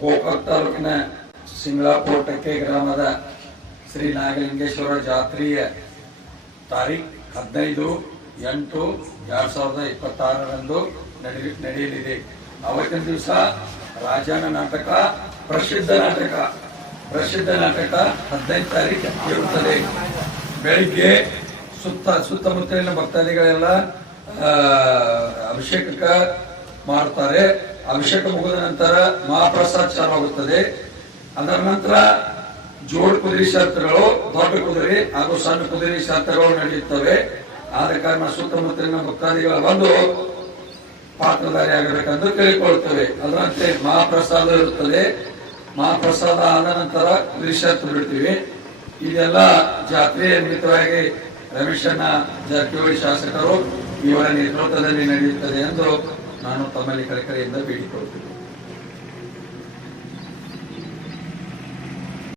ಗೋಕಾಕ್ ತಾಲೂಕಿನ ಸಿಂಗ್ಲಾಪುರ ಟಕ್ಕೆ ಗ್ರಾಮದ ಶ್ರೀ ನಾಗಲಿಂಗೇಶ್ವರ ಜಾತ್ರೆಯ ತಾರೀಖ್ 15/8/2026 ನಡೆಯಲಿದೆ. ಅವತ್ತಿನ ದಿವಸ ರಾಜನ ನಾಟಕ, ಪ್ರಸಿದ್ಧ ನಾಟಕ 15 ತಾರೀಕು ಇರುತ್ತದೆ. ಬೆಳಿಗ್ಗೆ ಸುತ್ತಮುತ್ತಲಿನ ಭಕ್ತಾದಿಗಳೆಲ್ಲ ಅಭಿಷೇಕ ಮಾಡುತ್ತಾರೆ. ಅಭಿಷೇಕ ಮುಗಿದ ನಂತರ ಮಹಾಪ್ರಸಾದ ಚಾಲಾಗುತ್ತದೆ. ಅದರ ನಂತರ ಜೋಡ್ ಕುದುರೆ ಶಾಸ್ತ್ರಗಳು, ದೊಡ್ಡ ಕುದುರೆ ಹಾಗೂ ಸಣ್ಣ ಕುದುರೆ ಶಾಸ್ತ್ರಗಳು ನಡೆಯುತ್ತವೆ. ಆದ ಕಾರಣ ಸುತ್ತಮುತ್ತಲಿನ ಭಕ್ತಾದಿಗಳು ಬಂದು ಪಾತ್ರಧಾರಿ ಆಗಬೇಕೆಂದು ಕೇಳಿಕೊಳ್ಳುತ್ತವೆ. ಅದರಂತೆ ಮಹಾಪ್ರಸಾದ ಇರುತ್ತದೆ. ಮಹಾಪ್ರಸಾದ ಆದ ನಂತರ ಕುದುರೆ ಶಾಸ್ತ್ರ ಬಿಡ್ತೀವಿ. ಇದೆಲ್ಲ ಜಾತ್ರೆಯ ನಿಮಿತ್ತವಾಗಿ ರಮೇಶಣ್ಣ ಜಾರಕಿಹೊಳಿ ಶಾಸಕರು ಇವರ ನೇತೃತ್ವದಲ್ಲಿ ನಡೆಯುತ್ತದೆ ಎಂದು ನಾನು ತಮ್ಮಲ್ಲಿ ಕಳಕಳಿಯಿಂದ ಬೇಡಿಕೊಳ್ಳುತ್ತೇನೆ.